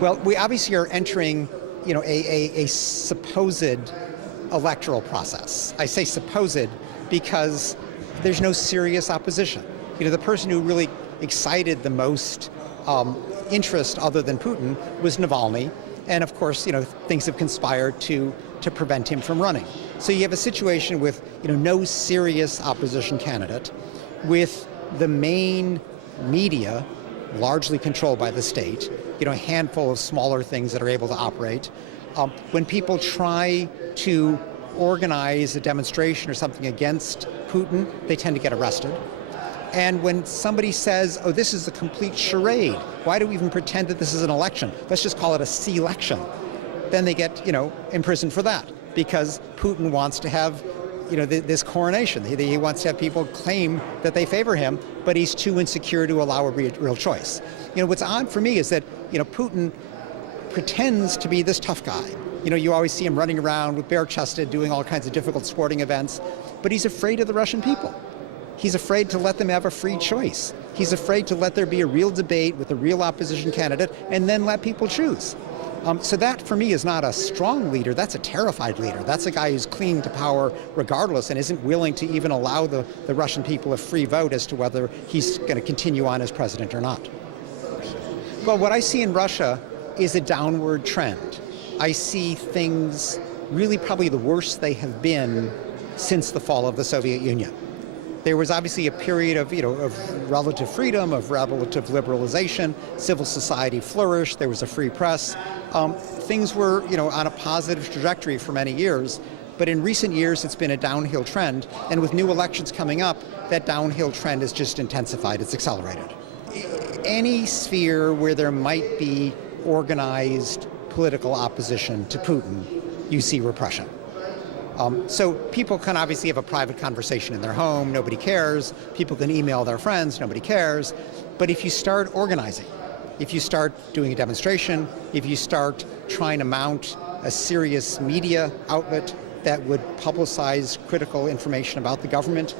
Well, we obviously are entering, a supposed electoral process. I say supposed because there's no serious opposition. The person who really excited the most interest other than Putin was Navalny. And of course, things have conspired to prevent him from running. So you have a situation with, no serious opposition candidate, with the main media largely controlled by the state, a handful of smaller things that are able to operate. When people try to organize a demonstration or something against Putin, they tend to get arrested. And when somebody says, oh, this is a complete charade, why do we even pretend that this is an election? Let's just call it a C-election. Then they get, imprisoned for that because Putin wants to have, this coronation. He wants to have people claim that they favor him, but he's too insecure to allow a real choice. What's odd for me is that, Putin pretends to be this tough guy. You always see him running around with bare-chested, doing all kinds of difficult sporting events, but he's afraid of the Russian people. He's afraid to let them have a free choice. He's afraid to let there be a real debate with a real opposition candidate and then let people choose. So that, for me, is not a strong leader. That's a terrified leader. That's a guy who's clinging to power regardless and isn't willing to even allow the Russian people a free vote as to whether he's going to continue on as president or not. Well, what I see in Russia is a downward trend. I see things really probably the worst they have been since the fall of the Soviet Union. There was obviously a period of, of relative freedom, of relative liberalization. Civil society flourished. There was a free press. Things were, on a positive trajectory for many years. But in recent years, it's been a downhill trend. And with new elections coming up, that downhill trend has just intensified. It's accelerated. Any sphere where there might be organized political opposition to Putin, you see repression. So people can obviously have a private conversation in their home, nobody cares. People can email their friends, nobody cares. But if you start organizing, if you start doing a demonstration, if you start trying to mount a serious media outlet that would publicize critical information about the government,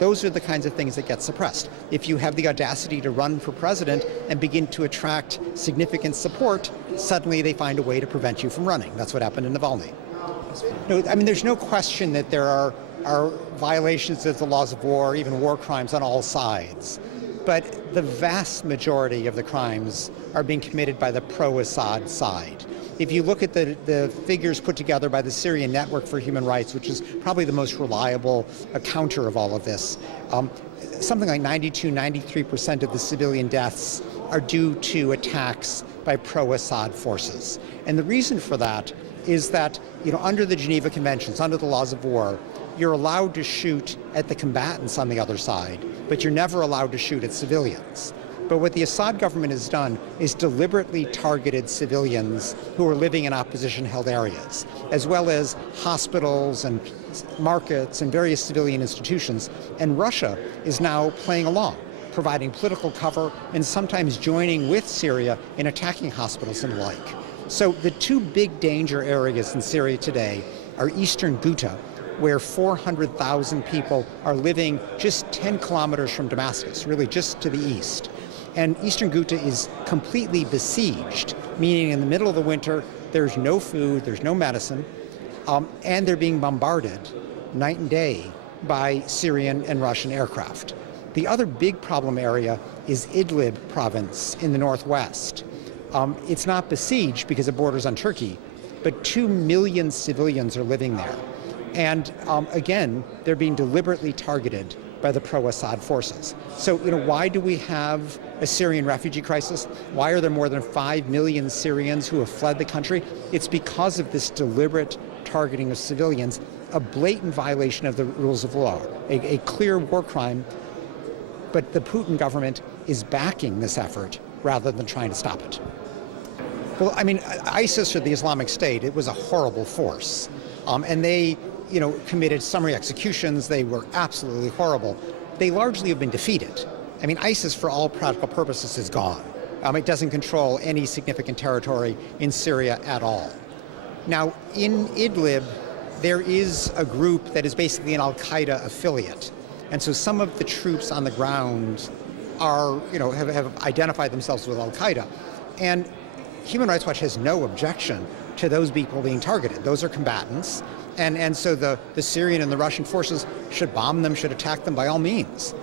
those are the kinds of things that get suppressed. If you have the audacity to run for president and begin to attract significant support, suddenly they find a way to prevent you from running. That's what happened in Navalny. No, there's no question that there are violations of the laws of war, even war crimes on all sides. But the vast majority of the crimes are being committed by the pro-Assad side. If you look at the figures put together by the Syrian Network for Human Rights, which is probably the most reliable counter of all of this, something like 93% of the civilian deaths are due to attacks by pro-Assad forces. And the reason for that is that, under the Geneva Conventions, under the laws of war, you're allowed to shoot at the combatants on the other side, but you're never allowed to shoot at civilians. But what the Assad government has done is deliberately targeted civilians who are living in opposition-held areas, as well as hospitals and markets and various civilian institutions. And Russia is now playing along, providing political cover and sometimes joining with Syria in attacking hospitals and the like. So the two big danger areas in Syria today are eastern Ghouta, where 400,000 people are living just 10 kilometers from Damascus, really just to the east. And eastern Ghouta is completely besieged, meaning in the middle of the winter, there's no food, there's no medicine, and they're being bombarded night and day by Syrian and Russian aircraft. The other big problem area is Idlib province in the northwest. It's not besieged because it borders on Turkey, but 2 million civilians are living there. And again, they're being deliberately targeted by the pro-Assad forces. So, why do we have a Syrian refugee crisis? Why are there more than 5 million Syrians who have fled the country? It's because of this deliberate targeting of civilians, a blatant violation of the rules of law, a clear war crime. But the Putin government is backing this effort rather than trying to stop it. Well, ISIS, or the Islamic State, it was a horrible force. And they, committed summary executions. They were absolutely horrible. They largely have been defeated. ISIS, for all practical purposes, is gone. It doesn't control any significant territory in Syria at all. Now, in Idlib, there is a group that is basically an al-Qaeda affiliate. And so some of the troops on the ground are, have identified themselves with al-Qaeda. And Human Rights Watch has no objection to those people being targeted. Those are combatants. And so the Syrian and the Russian forces should bomb them, should attack them by all means.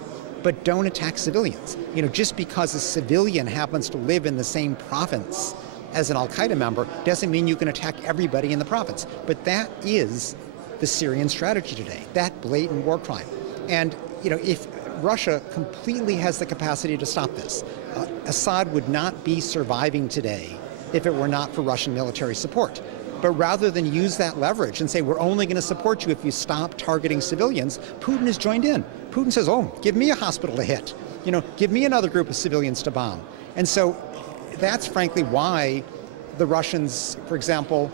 But don't attack civilians. Just because a civilian happens to live in the same province as an al-Qaeda member doesn't mean you can attack everybody in the province. But that is the Syrian strategy today, that blatant war crime. And if Russia completely has the capacity to stop this, Assad would not be surviving today if it were not for Russian military support. But rather than use that leverage and say, we're only going to support you if you stop targeting civilians, Putin has joined in. Putin says, oh, give me a hospital to hit. Give me another group of civilians to bomb. And so that's frankly why the Russians, for example,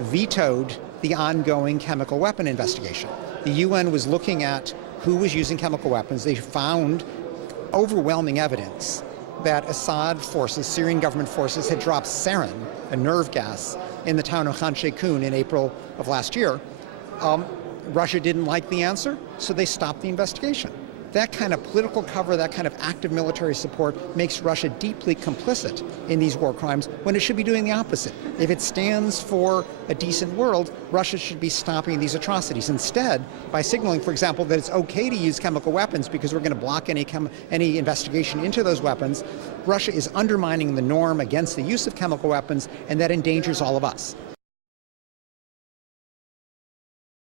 vetoed the ongoing chemical weapon investigation. The UN was looking at who was using chemical weapons. They found overwhelming evidence that Assad forces, Syrian government forces, had dropped sarin, a nerve gas, in the town of Khan Sheikhoun in April of last year. Russia didn't like the answer, so they stopped the investigation. That kind of political cover, that kind of active military support makes Russia deeply complicit in these war crimes when it should be doing the opposite. If it stands for a decent world, Russia should be stopping these atrocities. Instead, by signaling, for example, that it's okay to use chemical weapons because we're going to block any investigation into those weapons, Russia is undermining the norm against the use of chemical weapons, and that endangers all of us.